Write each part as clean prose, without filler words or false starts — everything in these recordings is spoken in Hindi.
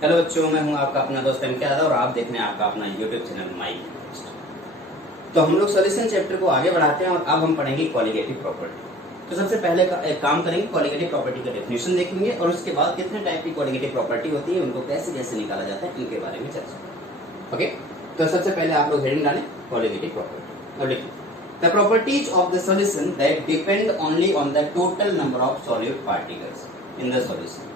हेलो बच्चों, मैं हूं आपका अपना दोस्त इम्तियाज और आप देख रहे हैं आपका अपना यूट्यूब चैनल माई। तो हम लोग सॉल्यूशन चैप्टर को आगे बढ़ाते हैं और अब हम पढ़ेंगे कॉलिगेटिव प्रॉपर्टी। तो सबसे पहले एक काम करेंगे, कॉलिगेटिव प्रॉपर्टी का डेफिनेशन देखेंगे और उसके बाद कितने टाइप की कॉलिगेटिव प्रॉपर्टी होती है, उनको कैसे कैसे निकाला जाता है, इनके बारे में चर्चा। ओके, तो सबसे पहले आप लोग हेडिंग डालें कॉलिगेटिव प्रॉपर्टी और लिखें the properties of the solution that depend only on the total number of solute particles in the solution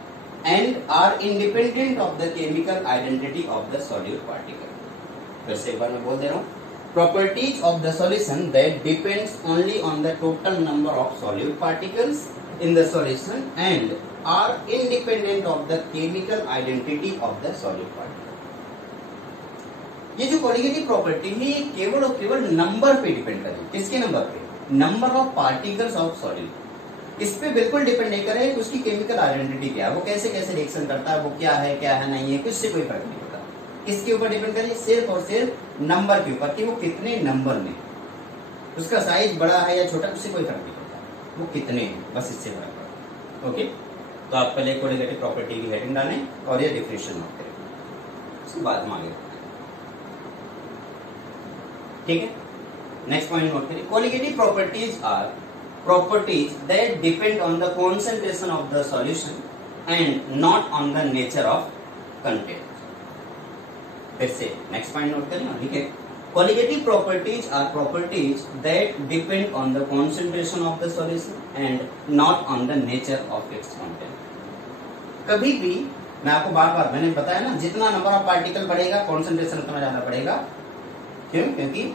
and are independent of the chemical identity of the solute particle। फिर से एक बार मैं बोल दे रहा हूँ, properties of the solution that depends only on the total number of solute particles in the solution and are independent of the chemical identity of the solute particle। ये जो कॉलिगेटिव प्रॉपर्टी है ये केवल और केवल नंबर पे डिपेंड करेगी। किसके नंबर पे? Number of particles of solute. इस पे बिल्कुल डिपेंड नहीं करे उसकी केमिकल आइडेंटिटी क्या है, वो कैसे कैसे रिएक्शन करता है, वो क्या है नहीं है, किससे कोई फर्क नहीं पड़ता। किसके ऊपर डिपेंड करे? सिर्फ और सिर्फ नंबर के ऊपर कि वो कितने नंबर में, उसका साइज बड़ा है या छोटा, उससे कोई फर्क नहीं पड़ता, वो कितने हैं, बस इससे फर्क पड़ता। ओके, तो आप पहले कॉलिगेटिव प्रॉपर्टी की हेडिंग डालें और ये डिफिनेशन नोट करें, उसके बाद हम आगे। ठीक है, नेक्स्ट पॉइंट नोट करिए, colligative properties are properties that depend on the concentration of the solution and not on the nature of content। फिर से नेक्स्ट पॉइंट नोट करें और लिखें qualitative properties are properties that depend on the concentration of the solution and not on the nature of its content। कभी भी मैं आपको बार मैंने बताया ना, जितना नंबर ऑफ पार्टिकल बढ़ेगा कॉन्सेंट्रेशन उतना ज्यादा बढ़ेगा। क्यों? क्योंकि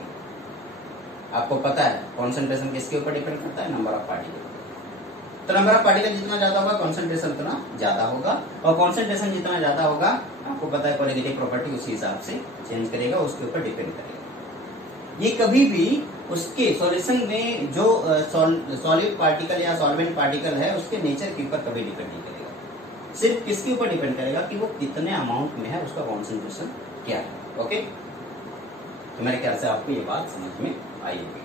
आपको पता है कॉन्सेंट्रेशन किसके ऊपर डिपेंड करता है? Number of particle. तो नंबर ऑफ पार्टिकल जितना ज्यादा होगा कॉन्सेंट्रेशन उतना ज्यादा होगा, और कॉन्सेंट्रेशन जितना ज्यादा होगा आपको पता है कॉलिगेटिव प्रॉपर्टी उसी हिसाब से चेंज करेगा, उसके ऊपर डिपेंड करेगा। ये कभी भी उसके सॉल्यूशन में जो सॉलिड पार्टिकल या सॉल्वेंट पार्टिकल है उसके नेचर के ऊपर कभी डिपेंड नहीं करेगा। सिर्फ किसके ऊपर डिपेंड करेगा कि वो कितने अमाउंट में है, उसका कॉन्सेंट्रेशन क्या है। ओके, तो मेरे ख्याल से आपको ये बात समझ में आई होगी।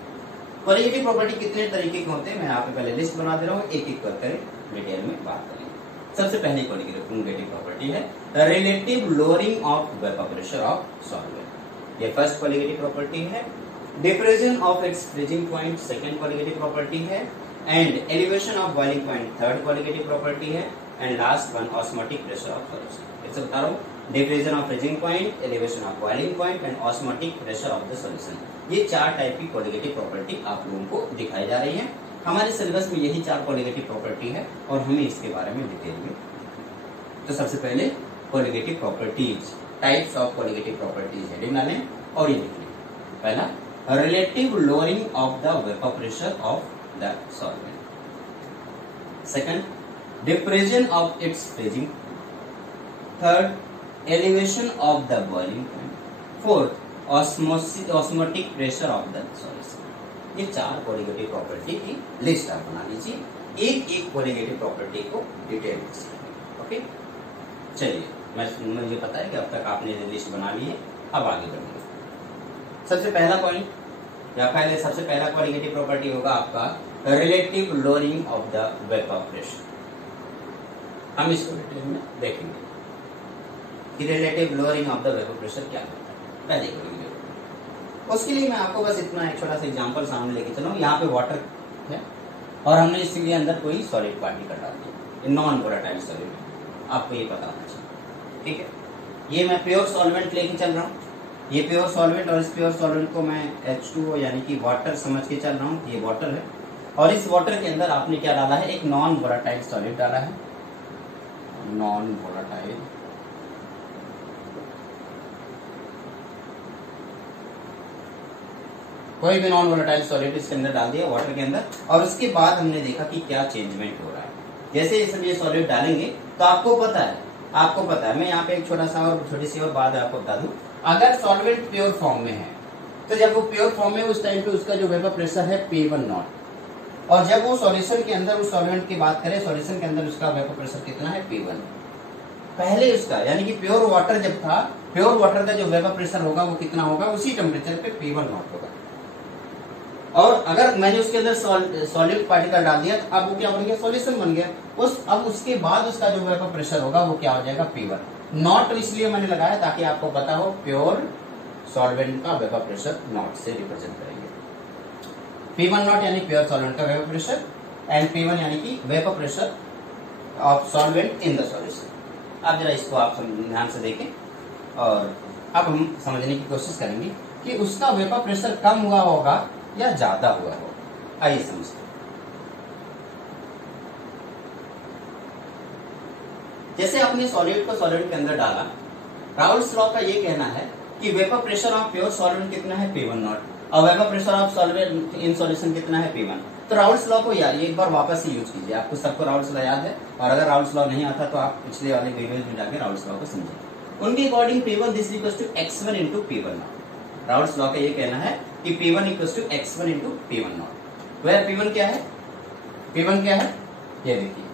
कॉलिगेटिव प्रॉपर्टी कितने तरीके के होते हैं मैं यहाँ पे पहले लिस्ट बना दे रहा हूँ, एक एक करके डिटेल में बात करेंगे। सबसे पहली कॉलिगेटिव प्रॉपर्टी है relative lowering of vapour pressure of solvent. ये फर्स्ट कॉलिगेटिव प्रॉपर्टी है। Depression of its freezing point second colligative property है, and elevation of boiling point third colligative property है, and last one osmotic pressure of solution. इसे बता रहा हूँ, depression of freezing point, elevation of boiling point and osmotic pressure of the solution. ये चार टाइप की कॉलिगेटिव प्रॉपर्टी आप लोगों को दिखाई जा रही है। हमारे सिलेबस में यही चार कॉलिगेटिव प्रॉपर्टी है और हमें इसके बारे में डिटेल में। तो सबसे पहले colligative properties, types of colligative properties heading डालें और ये लिखें। पहला, relative lowering of the vapour pressure of the solvent. Second, depression of its freezing. Third, elevation of the boiling point. Fourth, osmotic pressure of the solution. ये चार कॉलिगेटिव प्रॉपर्टी की लिस्ट आप बना लीजिए, एक एक कॉलिगेटिव प्रॉपर्टी को डिटेल में। ओके, चलिए मुझे पता है कि अब तक आपने लिस्ट बना ली है, अब आगे बढ़ेंगे। सबसे पहला पॉइंट या पहले सबसे पहला कॉलिगेटिव प्रॉपर्टी होगा आपका relative lowering of the vapour pressure. हम इसको डिटेल में देखेंगे कि relative lowering of the vapour pressure क्या होता है। पहले करेंगे उसके लिए मैं आपको बस इतना एक छोटा सा एग्जांपल सामने लेके चलूँ। यहाँ पे वाटर है और हमने इसके अंदर कोई सॉलिड पार्टिकल डाल दिया, नॉन वोलेटाइल सॉलिड, आपको ये पता होना चाहिए। ठीक है, ये मैं प्योर सॉल्वेंट लेके चल रहा हूँ, ये प्योर सॉल्वेंट, और इस प्योर सॉल्वेंट को मैं H2O यानी कि वाटर समझ के चल रहा हूँ। ये वाटर है और इस वाटर के अंदर आपने क्या डाला है? एक नॉन वोलेटाइल सॉलिड डाला है, नॉन वोलेटाइल। कोई भी नॉन वोलेटाइल सॉलिड इसके अंदर डाल दिया वाटर के अंदर, और उसके बाद हमने देखा कि क्या चेंजमेंट हो रहा है। जैसे ये सॉलिड डालेंगे तो आपको पता है मैं यहाँ पे एक छोटा सा और छोटी सी और बात आपको बता दूं, अगर सॉल्वेंट प्योर फॉर्म में है तो जब वो प्योर फॉर्म में उस टाइम पे उसका जो वेपर प्रेशर है P1 नॉट, और जब वो सॉल्यूशन के अंदर उस सॉल्वेंट की बात करें, सॉल्यूशन के अंदर उसका वेपर प्रेशर कितना है? P1। पहले उसका यानी कि प्योर वाटर जब था, प्योर वाटर का जो वेपर प्रेशर होगा वो कितना होगा? उसी टेम्परेचर पे P1 नॉट होगा। और अगर मैंने उसके अंदर सॉलिड पार्टिकल डाल दिया तो अब वो क्या बन गया? सॉल्यूशन बन गया। अब उसके बाद उसका जो वेपर प्रेशर होगा वो क्या हो जाएगा? P1। नॉट इसलिए मैंने लगाया ताकि आपको पता हो प्योर सॉल्वेंट का वेपर प्रेशर नॉट से रिप्रेजेंट करेंगे। P1 नॉट यानी प्योर सॉल्वेंट का वेपर प्रेशर एंड P1 यानी कि vapour pressure of solvent in the solution. अब जरा इसको आप ध्यान से देखें और अब हम समझने की कोशिश करेंगे कि उसका वेपर प्रेशर कम हुआ होगा या ज्यादा हुआ होगा। आइए समझते हैं। जैसे आपने सॉलिड को सॉल्वेंट के अंदर डाला, राउल्स लॉ का ये कहना है कि vapour pressure of pure solvent कितना है P1 नॉट और vapour pressure of solvent in solution कितना है P1। तो राउल्स लॉ को यार एक बार वापस ही यूज कीजिए। आपको सबको राउल्स लॉ याद है और अगर राउल्स लॉ नहीं आता तो आप पिछले वाले वीडियोज में जाके राउल्स लॉ को समझिए। उनके according P1 this equals to x1 into P1 nought. Raoult's law का ये कहना है कि P1 equals to x1 into P1 not. वह P1 क्या है? P1 क्या है? ये देखिए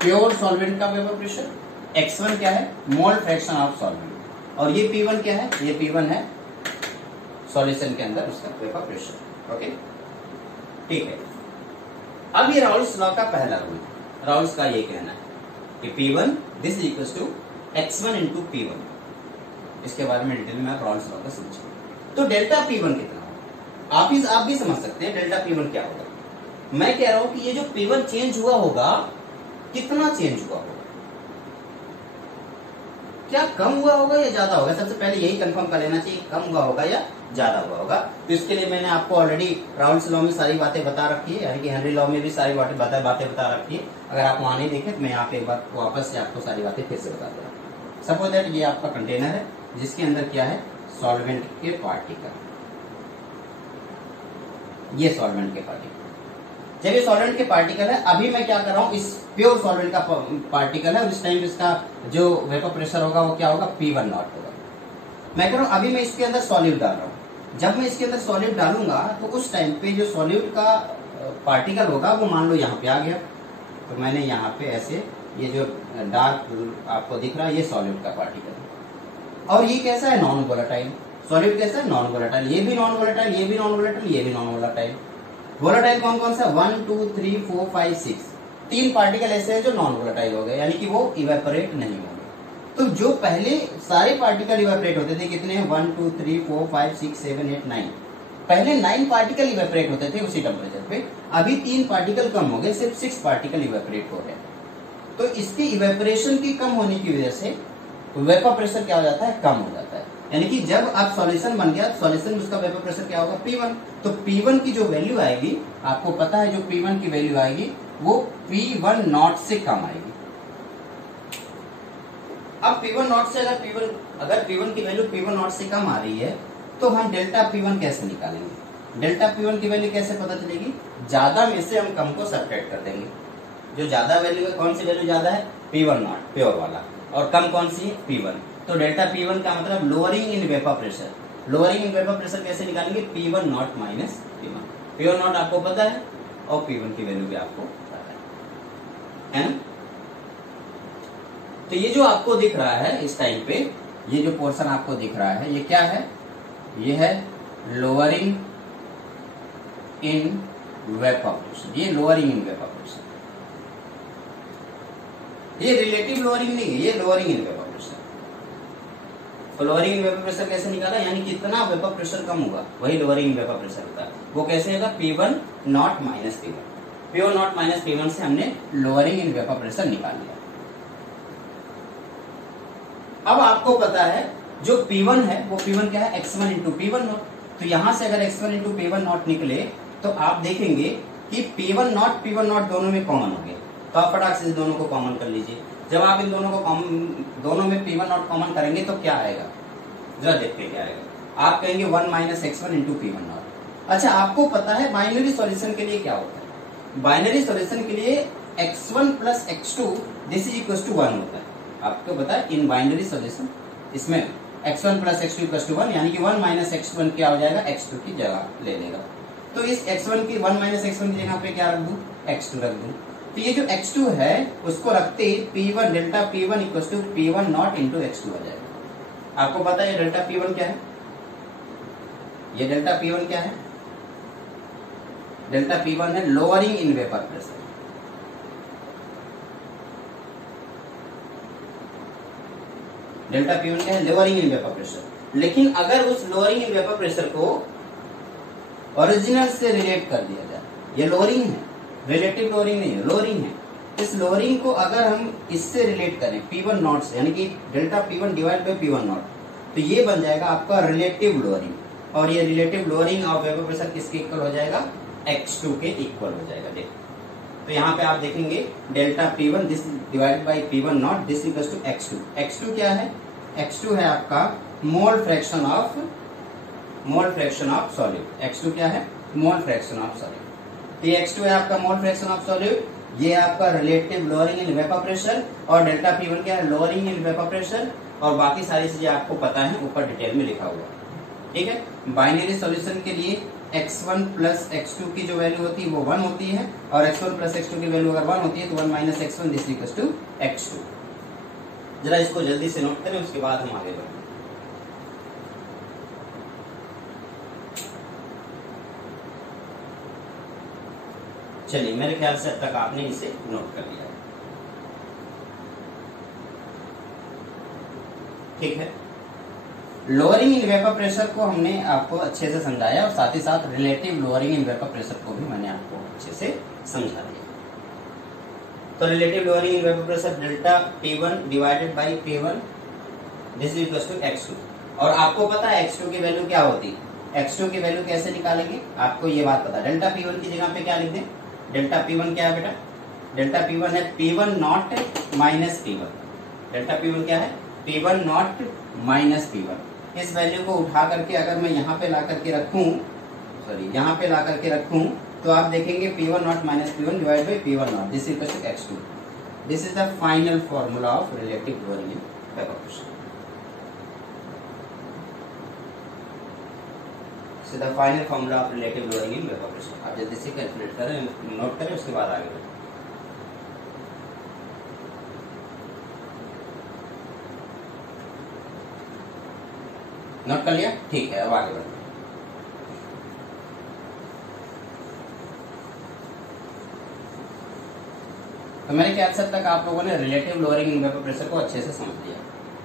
प्योर सॉल्वेंट का वेपर प्रेशर, x1 क्या है? मोल फ्रैक्शन ऑफ सॉल्वेंट और ये P1 क्या है? ये P1 है सॉल्यूशन के अंदर उसका वेपर प्रेशर। ओके ठीक है। अब ये राउल्स लॉ का पहला रूल, राउल्स का ये कहना है कि P1 this is equals to x1 into P1। इसके बारे में डिटेल में आप राउल्स लॉ का समझिए। तो डेल्टा P1 कितना होगा? आप भी समझ सकते हैं डेल्टा P1 क्या होगा। मैं कह रहा हूं कि ये जो P1 चेंज हुआ होगा कितना चेंज हुआ होगा, क्या कम हुआ होगा या ज्यादा होगा? सबसे पहले यही कंफर्म कर लेना चाहिए कम हुआ होगा या ज्यादा हुआ होगा। तो इसके लिए मैंने आपको ऑलरेडी राउल्स लॉ में सारी बातें बता रखी है, यानी कि हेनरी लॉ में भी सारी बातें बता रखी है। अगर आप वहां नहीं देखे तो मैं यहाँ पे एक बार वापस से आपको सारी बातें फिर से बता दे रहा हूँ। सपोज दैट ये आपका कंटेनर है जिसके अंदर क्या है? सॉल्वेंट के पार्टिकल। ये सॉल्वेंट के पार्टिकल, जब ये सॉल्वेंट के पार्टिकल है, अभी मैं क्या कर रहा हूँ, इस प्योर सॉल्वेंट का पार्टिकल है और इस टाइम इसका जो वेपर प्रेशर होगा वो क्या होगा? P1 नॉट होगा। मैं कह रहा हूँ अभी मैं इसके अंदर सॉल्यूट डाल रहा हूँ। जब मैं इसके अंदर सॉल्यूट डालूंगा तो उस टाइम पे जो सॉल्यूट का पार्टिकल होगा वो मान लो यहाँ पे आ गया। तो मैंने यहाँ पे ऐसे ये जो डार्क आपको दिख रहा है ये सॉल्यूट का पार्टिकल है और ये कैसा है? Non volatile. सॉल्यूट कैसा है? Non volatile. ये भी नॉन वोलेटाइल, ये भी नॉन वोलेटाइल, ये भी नॉन वोलेटाइल। वोलेटाइल कौन कौन सा? 1 2 3 4 5 6 तीन पार्टिकल ऐसे हैं जो नॉन वोलेटाइल हो गए, यानी कि वो इवेपोरेट नहीं होंगे। तो जो पहले सारे पार्टिकल इवेपोरेट होते थे, कितने हैं? 1 2 3 4 5 6 7 8 9। पहले 9 पार्टिकल इवेपोरेट होते थे उसी टेम्परेचर पे। अभी 3 पार्टिकल कम हो गए, सिर्फ 6 पार्टिकल इवेपोरेट हो गए। तो इसकी इवेपोरेशन की कम होने की वजह से वेपर प्रेशर क्या हो जाता है? कम हो जाता है। यानी कि जब आप सॉल्यूशन बन गया, सॉल्यूशन में उसका वेपर प्रेशर क्या होगा? P1। तो P1 की जो वैल्यू आएगी, आपको पता है जो P1 की वैल्यू आएगी वो P1 नॉट से कम आएगी। अब P1 नॉट से अगर P1 की वैल्यू P1 नॉट से कम आ रही है तो हम डेल्टा P1 कैसे निकालेंगे? डेल्टा P1 की वैल्यू कैसे पता चलेगी? ज्यादा में से हम कम को सब्ट्रैक्ट कर देंगे। जो ज्यादा वैल्यू है, कौन सी वैल्यू ज्यादा है? P1 नॉट प्योर वाला, और कम कौन सी है? P1। तो डेल्टा P1 का मतलब lowering in vapour pressure. Lowering in vapour pressure कैसे निकालेंगे? P1 nought minus P1। P1 not आपको पता है और P1 की वैल्यू भी आपको पता है ना? तो ये जो आपको दिख रहा है इस टाइम पे, ये जो पोर्शन आपको दिख रहा है, ये क्या है? ये है लोअरिंग इन वेपर प्रेशर। ये लोअरिंग इन वेपर प्रेशर, ये रिलेटिव लोअरिंग नहीं है, ये लोअरिंग इन वेपर प्रेशर। तो लोअरिंग इन वेपर प्रेशर कैसे निकाला? यानी कितना वेपर प्रेशर कम होगा वही लोअरिंग इन वेपर प्रेशर होता है। वो कैसे होगा? P1 nought minus P1। P1 nought minus P1 से हमने लोअरिंग इन वेपर प्रेशर निकाल लिया। अब आपको पता है जो P1 है वो P1 क्या है? x1 into P1 not. तो यहां से अगर x1 इंटू P1 नॉट निकले तो आप देखेंगे कि P1 नॉट P1 नॉट दोनों में कॉमन हो गए। तो आप फटाक से दोनों को कॉमन कर लीजिए। जब आप इन दोनों को दोनों में P1 नॉट कॉमन करेंगे तो क्या आएगा? जरा देखते क्या आएगा। आप कहेंगे 1 minus x1 into P1 not. अच्छा, आपको पता है बाइनरी सॉल्यूशन के लिए क्या होता है? बाइनरी सॉल्यूशन के लिए x1 plus x2 this is equal to 1 होता है। आपको पता है इन बाइनरी सॉल्यूशन इसमें x1 plus x2 equal to 1, यानी कि 1 माइनस x1 क्या हो जाएगा? x2 की जगह ले लेगा। तो इस x1 की 1 माइनस x1 की जगह पे क्या रख दूं? x2 रख दूं। तो ये जो x2 है उसको रखते ही P1 delta P1 equal to P1 nought into x2 आ जाएगा। आपको पता है डेल्टा P1 क्या है? ये डेल्टा P1 क्या है? डेल्टा P1 है lowering in vapour pressure. Delta P1 क्या है, लोअरिंग इन वेपर प्रेशर। लेकिन अगर उस लोअरिंग इन वेपर प्रेशर को ओरिजिनल से रिलेट कर दिया जाए, ये लोअरिंग है, रिलेटिव लोअरिंग नहीं है, लोअरिंग है, इस लोअरिंग को अगर हम इससे रिलेट करें P1 नॉट से, यानी कि delta P1 divide by P1 not, तो ये बन जाएगा आपका रिलेटिव लोअरिंग। और ये relative lowering of vapour pressure किसके इक्वल हो जाएगा, x2 के इक्वल हो जाएगा। देखो तो यहाँ पे आप देखेंगे delta P1 this divide by P1 nought this equals to x2। x2 क्या है, x2 है आपका मोल फ्रैक्शन ऑफ सॉल्यूट। x2 क्या है, मोल फ्रैक्शन ऑफ सॉल्यूट। ये x2 है आपका मोल फ्रैक्शन ऑफ सॉल्यूट, ये आपका relative lowering in vapour pressure, और डेल्टा P1 क्या है, लोअरिंग इन वेपर प्रेशर, और बाकी सारी चीजें आपको पता है, ऊपर डिटेल में लिखा हुआ। ठीक है, बाइनरी सॉल्यूशन के लिए x1 प्लस x2 की जो वैल्यू होती है वो 1 होती है, और x1 प्लस x2 की वैल्यू अगर 1 होती है तो 1 minus x1 this equals to x2। जरा इसको जल्दी से नोट करें, उसके बाद हम आगे बढ़ें। चलिए, मेरे ख्याल से अब तक आपने इसे नोट कर लिया है। ठीक है, लोअरिंग इन वेपर प्रेशर को हमने आपको अच्छे से समझाया, और साथ ही साथ relative lowering in vapour pressure को भी मैंने आपको अच्छे से समझा दिया। तो relative lowering in vapour pressure delta P1 divided by P1 this is equals to x2। और आपको पता है x2 की वैल्यू क्या होती है, x2 की वैल्यू कैसे निकालेंगे, आपको ये बात पता है। डेल्टा P1 की जगह पे क्या लिख दें, डेल्टा P1 क्या है बेटा, डेल्टा P1 है P1 nought minus P1। Delta P1 क्या है, P1 नॉट माइनस P1। इस वैल्यू को उठा करके अगर मैं यहाँ पे ला करके रखूं, यहाँ पे ला करके रखूं, तो आप देखेंगे P1 nought minus P1 divide by P1 nought this equals to x2। This is the final formula of relative lowering in vapour pressure. This is the final formula of relative lowering in vapour pressure. आप जल्दी से कैलकुलेट करें, नोट करें, उसके बाद आगे बढ़ें। नोट कर लिया, ठीक है, अब आगे बढ़ते हैं। तो मेरे ख्याल से अब तक आप लोगों ने relative lowering in vapour pressure को अच्छे से समझ लिया।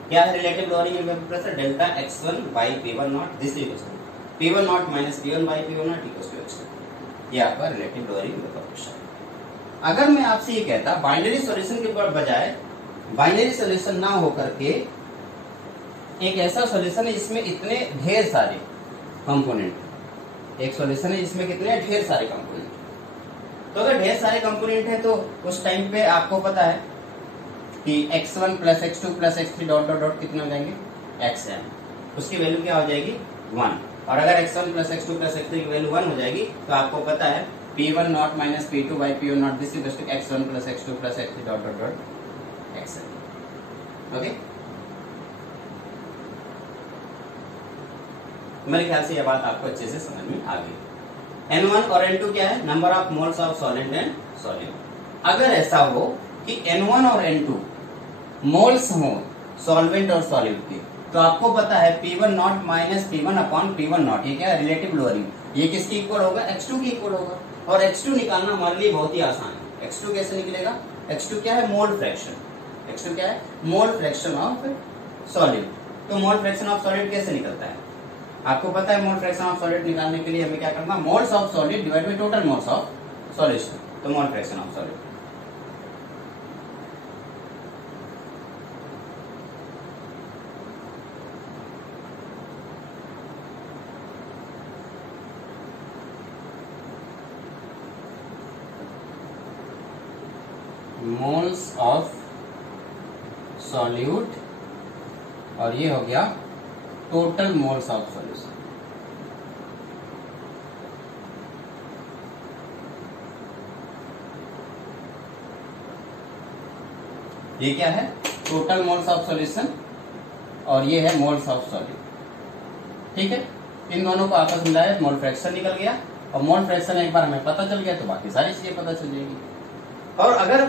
क्या है relative lowering in vapour pressure, delta x1 by P1 nought this equals to P1 nought minus P1 by P1 nought equals to x2। ये आपका relative lowering in vapour pressure. अगर मैं आपसे ये कहता बाइनरी सॉल्यूशन के बजाय, बाइनरी सॉल्यूशन ना होकर के एक ऐसा सॉल्यूशन है जिसमें इतने ढेर सारे कंपोनेंट, एक सॉल्यूशन है जिसमें कितने ढेर सारे कंपोनेंट, तो अगर ढेर सारे कंपोनेंट है तो उस टाइम पे आपको पता है कि x1 plus x2 plus x3 dot dot dot कितने हो जाएंगे, xn, उसकी वैल्यू क्या हो जाएगी 1। और अगर x1 plus x2 plus x3 की वैल्यू 1 हो जाएगी तो आपको पता है P1 nought minus P2 by P1 nought this equals to x1 plus x2 plus x3 dot dot dot xn। Okay, मेरे ख्याल से यह बात आपको अच्छे से समझ में आ गई। N1 और N2 क्या है, number of moles of solvent and solute. अगर ऐसा हो कि N1 और N2 मोल्स हो सॉल्वेंट और सॉल्यूट के, तो आपको पता है P1 nought minus P1 upon P1 not, ये क्या है, रिलेटिव लोअरिंग, ये किसकी इक्वल होगा, x2 की इक्वल होगा। और x2 निकालना हमारे लिए बहुत ही आसान है। x2 कैसे निकलेगा, x2 क्या है, मोल फ्रैक्शन, x2 क्या है, मोल फ्रैक्शन ऑफ सॉलिड। तो मोल फ्रैक्शन ऑफ सॉलिड कैसे निकलता है, आपको पता है मोल फ्रैक्शन ऑफ सॉलिड निकालने के लिए हमें क्या करना, moles of solid divide by total moles of solution. तो mole fraction of solid, moles of solute, और ये हो गया टोटल मोल्स ऑफ सॉल्यूशन। ये क्या है, टोटल मोल्स ऑफ सॉल्यूशन, और ये है मोल्स ऑफ सॉल्यूट। ठीक है, इन दोनों को आपस में मिलाया, मोल फ्रैक्शन निकल गया, और मोल फ्रैक्शन एक बार हमें पता चल गया तो बाकी सारी चीजें पता चल जाएगी। और अगर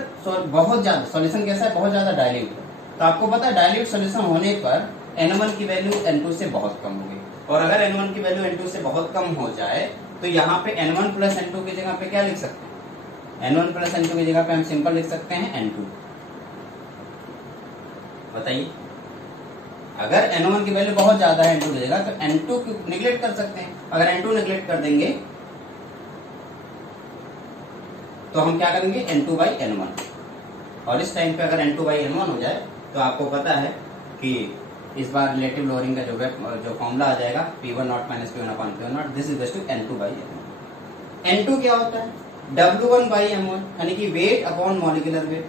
बहुत ज्यादा सॉल्यूशन कैसा है, बहुत ज्यादा डाइल्यूट है, तो आपको पता है डाइल्यूट सॉल्यूशन होने पर N1 की वैल्यू N2 से बहुत कम होगी, और अगर N1 की वैल्यू N2 से बहुत कम हो जाए तो यहाँ पे N1 प्लस N2 की जगह पे क्या लिख सकते हैं, N1 प्लस N2 की जगह पे हम सिंपल लिख सकते हैं N2। बताइए, अगर N1 की वैल्यू बहुत ज्यादा है N2 की जगह, तो N2 को निगलेक्ट कर सकते हैं। अगर N2 निगलेक्ट कर देंगे तो हम क्या करेंगे, N2/N1। और इस टाइम पे अगर N2/N1 हो जाए तो आपको पता है कि इस बार रिलेटिव लोअरिंग का जो फॉर्मूला आ जाएगा P1 minus P1/P1, this is to N2/N1। N2 क्या होता है, W1/M1 यानी कि weight upon molecular weight.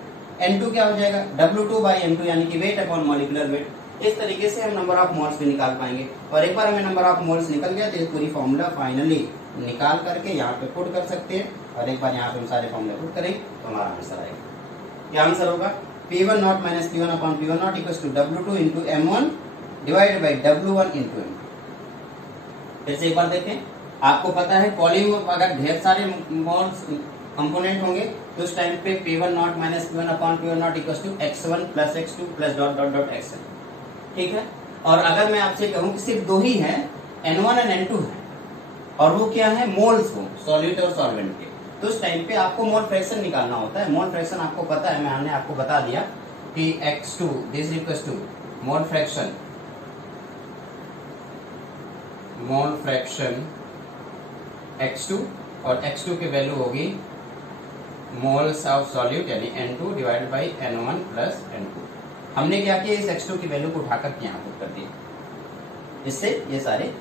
N2 क्या हो जाएगा, W2/M2 यानी कि वेट अपॉन मॉलिक्यूलर वेट। इस तरीके से हम नंबर ऑफ मोल्स भी निकाल पाएंगे। और एक बार हमें नंबर ऑफ मोल्स निकल गया तो ये पूरी फॉर्मूला फाइनली निकाल करके यहाँ पे पुट कर सकते हैं। और एक बार यहाँ पे हम सारे फॉर्मूले पुट करेंगे तो हमारा आंसर आएगा। क्या आंसर होगा, P1 minus P1/P1 equals to W2 into M1 divided by W1 into M2। फिर से एक बार देखें, आपको पता है पॉलीम अगर ढेर सारे मोल्स कंपोनेंट होंगे तो उस टाइम पे P1 minus P1/P1 equals to x1 plus x2 plus dot dot dot xn। ठीक है। और अगर मैं आपसे कहूं कि सिर्फ दो ही है, N1 और N2 है, और वो क्या है, मोल्स हो, सॉल्यूट और सॉल्वेंट के, तो उस टाइम पे आपको मोल फ्रैक्शन निकालना होता है। मोल फ्रैक्शन आपको पता है, मैंने आपको बता दिया कि x2 this equals to mole fraction x2, और x2 की वैल्यू होगी मोल्स ऑफ सॉल्यूट यानी N2 divided by N1 plus N2। हमने क्या किया, इस x2 की वैल्यू को उठाकर यहाँ पुट कर दिया, इससे ये सारे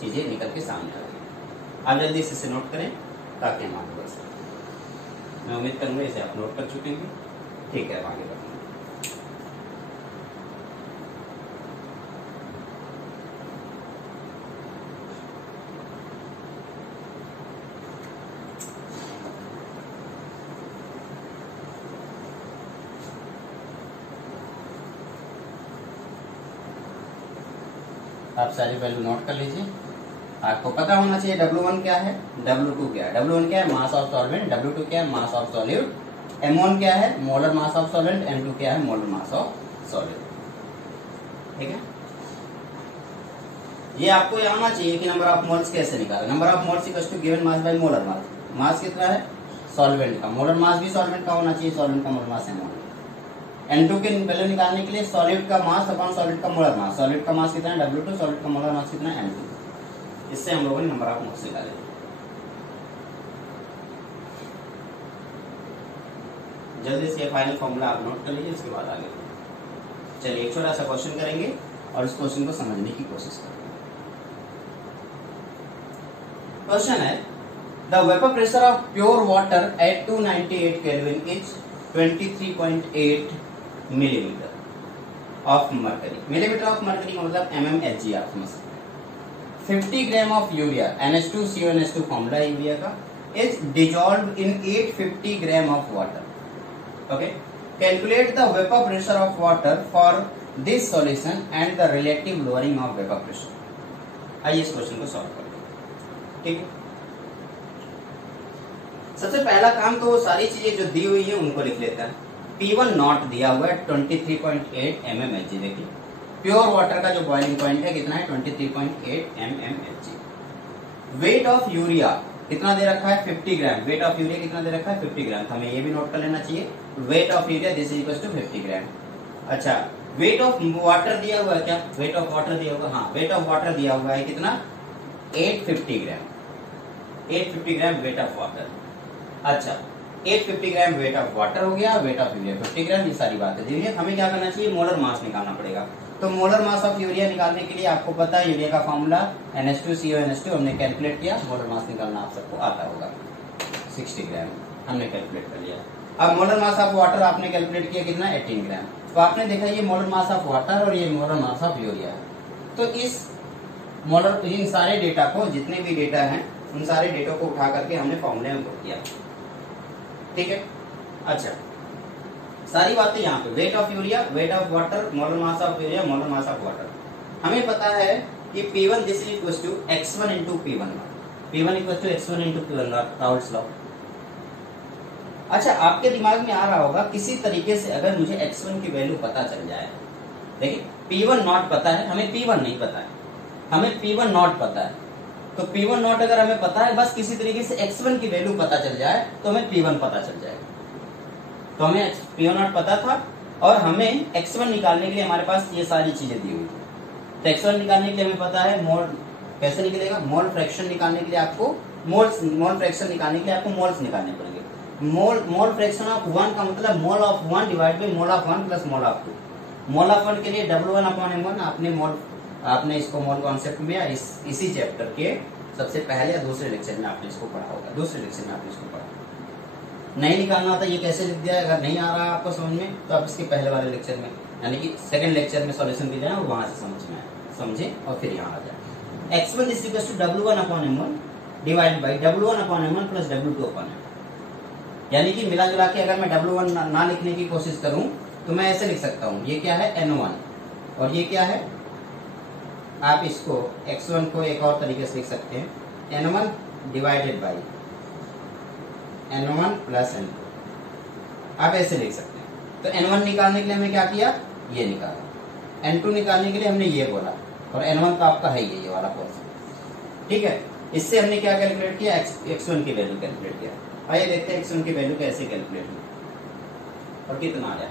चीजें निकल के सामने आ गई। आप जल्दी इसे नोट करें ताकि हम आगे बढ़ सकें। मैं उम्मीद करूंगा इसे आप नोट कर चुके हैं। ठीक है, आगे बढ़ेंगे। आप सारी वैल्यू नोट कर लीजिए। आपको पता होना चाहिए W1 क्या है, W2 क्या है। W1 क्या है, मास ऑफ सॉल्वेंट, W2 क्या है, मास ऑफ सॉल्यूट, M1 क्या है, molar mass of solvent, M2 क्या है, मोलर मास ऑफ सॉल्यूट। ठीक है, ये आपको आना चाहिए कि नंबर ऑफ मोल्स कैसे निकालें। Number of moles equals to given mass by molar mass. Mass कितना है सॉल्वेंट का, मोलर मास भी सॉल्वेंट का होना चाहिए, सॉल्वेंट का मोलर मास M1। N2 के वैल्यू निकालने के लिए सॉलिड का मास अपॉन सॉलिड का मोलर मास। सॉलिड का मास कितना है W2, सॉलिड का मोलर मास कितना है M2। इससे हम लोगों ने नंबर ऑफ मोल्स निकाले। जल्दी से फाइनल फॉर्मूला आप नोट कर लीजिए, इसके बाद आगे चलिए एक छोटा सा क्वेश्चन करेंगे और इस क्वेश्चन को समझने की कोशिश करेंगे। क्वेश्चन है, the vapour pressure of pure water at 298 kelvin is 23.8 millimetre of mercury. Millimetre of mercury का मतलब mmHg आप समझ सकते हैं। 50 gram of urea NH2CONH2 formula urea का is dissolved in 850 gram of water. Okay, calculate the vapour pressure of water for this solution and the relative lowering of vapour pressure. आइए इस क्वेश्चन को सॉल्व करते हैं। ठीक है, सबसे पहला काम तो वो सारी चीजें जो दी हुई है उनको लिख लेता है। P1 नॉट दिया हुआ है 23.8 mmHg। देखिए प्योर वाटर का जो बॉइलिंग पॉइंट है कितना है 23.8 mmHg। वेट ऑफ यूरिया कितना दे रखा है 50 ग्राम। वेट ऑफ यूरिया कितना दे रखा है 50 ग्राम। तो हमें ये भी नोट कर लेना चाहिए, weight of urea this is equal to 50 gram. अच्छा, वेट ऑफ वाटर दिया हुआ है क्या, वेट ऑफ वाटर दिया हुआ, हाँ वेट ऑफ वाटर दिया हुआ है कितना 850 ग्राम। 850 ग्राम वेट ऑफ वाटर। अच्छा, 850 ग्राम वेट ऑफ वाटर हो गया, वेट ऑफ यूरिया 50 ग्राम, ये सारी बातें दी हुई है। हमें क्या करना चाहिए, मोलर मास निकालना पड़ेगा। तो मोलर मास ऑफ यूरिया निकालने के लिए आपको पता है यूरिया का फॉर्मूला NH2CONH2 हमने कैलकुलेट किया। मोलर मास निकालना आप सबको आता होगा 60 ग्राम हमने कैलकुलेट कर लिया। अब मोलर मास ऑफ वाटर आपने कैलकुलेट किया कितना 18 ग्राम। तो आपने देखा ये मोलर मास ऑफ वाटर और ये मोलर मास ऑफ यूरिया है। तो इस मोलर इन सारे डेटा को, जितने भी डेटा हैं उन सारे डेटा को उठा करके हमने फॉर्मूले में पुट किया। ठीक है, अच्छा सारी बातें यहाँ पे weight of urea, weight of water, molar mass of urea, molar mass of water. हमें पता है कि P1 this is equal to x1 into P1। P1 equal to x1 into P1 Raoult's law. अच्छा, आपके दिमाग में आ रहा होगा किसी तरीके से अगर मुझे x1 की वैल्यू पता चल जाए। देखिए P1 नॉट पता है, हमें P1 नहीं पता है, हमें P1 नॉट पता है। तो P1 नॉट अगर हमें पता है, बस किसी तरीके से x1 की वैल्यू पता चल जाए तो हमें P1 पता चल जाएगा। तो हमें P1 नॉट पता था, और हमें x1 निकालने के लिए हमारे पास ये सारी चीजें दी हुई थी। तो x1 निकालने के लिए हमें पता है मोल कैसे निकलेगा, मोल फ्रैक्शन निकालने के लिए आपको मोल फ्रैक्शन निकालने के लिए आपको मोल्स निकालने पड़ेंगे। मोल फ्रैक्शन ऑफ 1 का मतलब mole of 1 divide by mole of 1 plus mole of 2। Mole of 1 के लिए W1/m1 आपने इसको मोल कॉन्सेप्ट में या इसी चैप्टर के सबसे पहले या दूसरे लेक्चर में आपने इसको पढ़ा होगा, दूसरे लेक्चर में आपने इसको पढ़ा। नहीं निकालना आता ये कैसे लिख दिया, अगर नहीं आ रहा आपको समझ में तो आप इसके पहले वाले लेक्चर में यानी कि सेकंड लेक्चर में सॉल्यूशन की जाए और वहां से समझे और फिर यहाँ आ जाए। x1 = W1/m1 divide by W1/m1 plus W2/m। यानी कि मिला जुला के अगर मैं W1 ना लिखने की कोशिश करूं तो मैं ऐसे लिख सकता हूं, ये क्या है N1 और ये क्या है, आप इसको x1 को एक और तरीके से लिख सकते हैं N1 divided by N1 plus N2, आप ऐसे लिख सकते हैं। तो N1 निकालने के लिए हमने क्या किया, ये निकाला। N2 निकालने के लिए हमने ये बोला और N1 तो आपका है ये वाला पोर्शन, ठीक है। इससे हमने क्या कैलकुलेट किया, x1 की वैल्यू कैलकुलेट किया। आइए देखते हैं x1 की वैल्यू कैसे कैलकुलेट हुई और कितना आ जाए।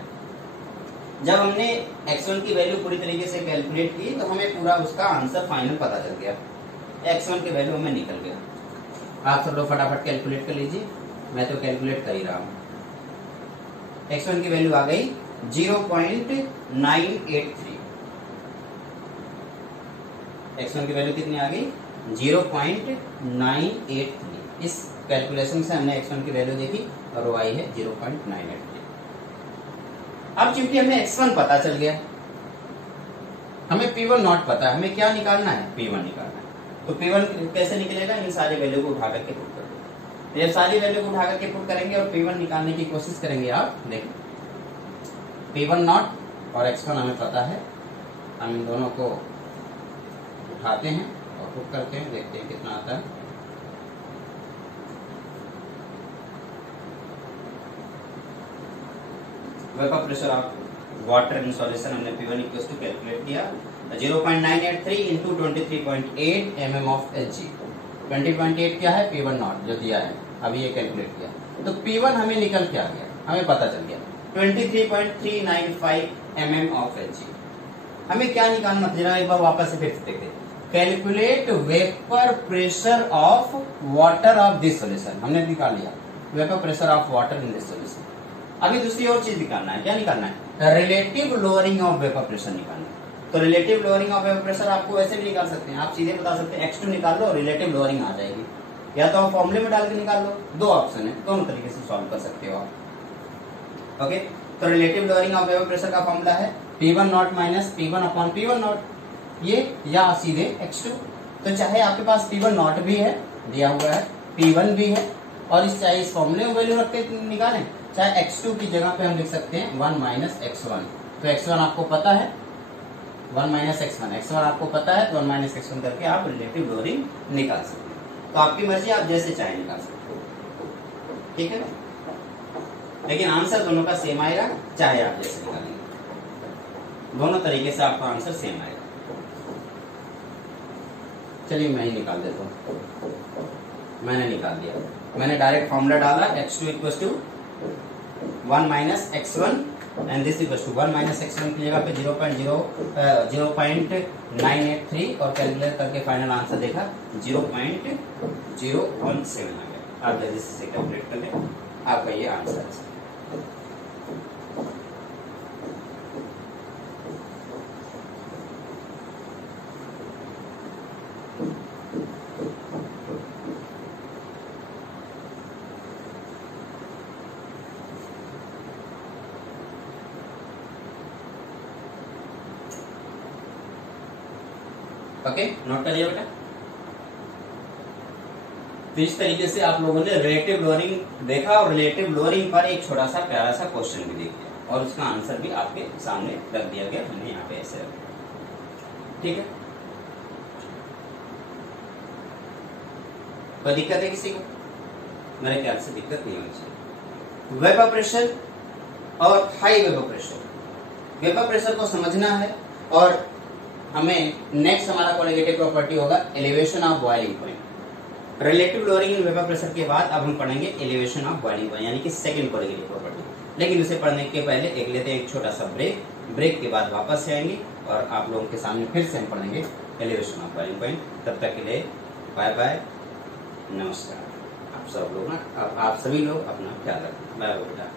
जब हमने x1 की वैल्यू पूरी तरीके से कैलकुलेट की तो हमें पूरा उसका आंसर फाइनल पता चल गया, x1 की वैल्यू हमें निकल गया। आप सब लोग फटाफट कैलकुलेट कर लीजिए, मैं तो कैलकुलेट कर ही रहा हूं। x1 की वैल्यू आ गई 0.983। x1 की वैल्यू कितनी आ गई, 0.983। इस कैलकुलेशन से हमने x1 की वैल्यू देखी और वो आई है 0.983। अब चूंकि हमें x1 पता चल गया, हमें P1 नॉट पता है, हमें क्या निकालना है, P1 निकालना है। तो P1 कैसे निकलेगा, इन सारी वैल्यू को उठा करके पुट कर दो। ये सारी वैल्यू को उठा करके पुट करेंगे और P1 निकालने की कोशिश करेंगे। आप देखिए P1 नॉट और x1 हमें पता है, हम इन दोनों को उठाते हैं और पुट करते हैं, देखते हैं कितना आता है। Vapour pressure of water in solution हमने P1 = कैलकुलेट किया 0.983 इंटू 23.8 mm ऑफ Hg। 20.8 क्या है, P1 नॉट जो दिया है, अभी ये कैलकुलेट किया तो P1 हमें निकल के आ गया, हमें पता चल गया 23.395 mm ऑफ Hg। हमें क्या निकालना था, जरा एक बार वापस से फिर देखते हैं। Calculate vapour pressure of water of this solution, हमने निकाल लिया vapour pressure of water in this solution. अभी दूसरी और चीज निकालना है, क्या निकालना है, relative lowering of vapour pressure निकालना है। तो relative lowering of vapour pressure आपको वैसे भी निकाल सकते हैं, आप सीधे बता सकते हैं x2 निकाल लो और रिलेटिव लोअरिंग आ जाएगी, या तो आप फॉर्मूले में डाल के निकाल लो, दो ऑप्शन है, दोनों तरीके से सॉल्व कर सकते हो आप। ओके, तो relative lowering of vapour pressure का फॉर्मूला है P1 nought minus P1/P1 not, ये या सीधे x2। तो चाहे आपके पास P1 नॉट भी है दिया हुआ है, P1 भी है और चाहे इस फॉर्मूले में वैल्यू रख के निकालें, चाहे x2 की जगह पे हम लिख सकते हैं 1 - x1। तो x1 आपको पता है 1 - x1 आपको पता है, तो 1 - x1 करके आप रिलेटिव लोअरिंग निकाल सकते हैं। तो आपकी मर्जी, आप जैसे चाहे निकाल सकते हो, ठीक है। लेकिन आंसर दोनों का सेम आएगा, चाहे आप जैसे निकालेंगे, दोनों तरीके से आपका आंसर सेम आएगा। चलिए मैं ही निकाल देता हूँ, मैंने निकाल दिया, मैंने डायरेक्ट फॉर्मूला डाला x2 = 1 - x1 and this = 1 - x1 की जगह पे 0.983 और कैलकुलेट करके फाइनल आंसर देखा 0.017 आ गया। आप जल्दी से कैलकुलेट कर लें, आपका ये आंसर है। ओके, नोट करिए बेटा। तो इस तरीके से आप लोगों ने रिलेटिव लोअरिंग देखा और रिलेटिव लोअरिंग पर एक छोटा सा प्यारा सा क्वेश्चन भी देख लिया और उसका आंसर भी आपके सामने रख दिया गया, हमने यहाँ पे ऐसे रख दिया, ठीक है। कोई दिक्कत है किसी को? मेरे ख्याल से दिक्कत नहीं होनी चाहिए। वेपर प्रेशर और high vapour pressure, vapour pressure को समझना है और हमें नेक्स्ट हमारा कोलिगेटिव प्रॉपर्टी होगा elevation of boiling point. Relative lowering in vapour pressure के बाद अब हम पढ़ेंगे एलिवेशन ऑफ बॉइलिंग पॉइंट यानी कि सेकंड कोलिगेटिव प्रॉपर्टी। लेकिन उसे पढ़ने के पहले एक लेते हैं एक छोटा सा ब्रेक के बाद वापस से आएंगे और आप लोगों के सामने फिर से हम पढ़ेंगे एलिवेशन ऑफ बॉइलिंग पॉइंट। तब तक के लिए बाय बाय, नमस्कार। आप सब लोग ना आप सभी लोग अपना ख्याल रखें। बाय बाय बेटा।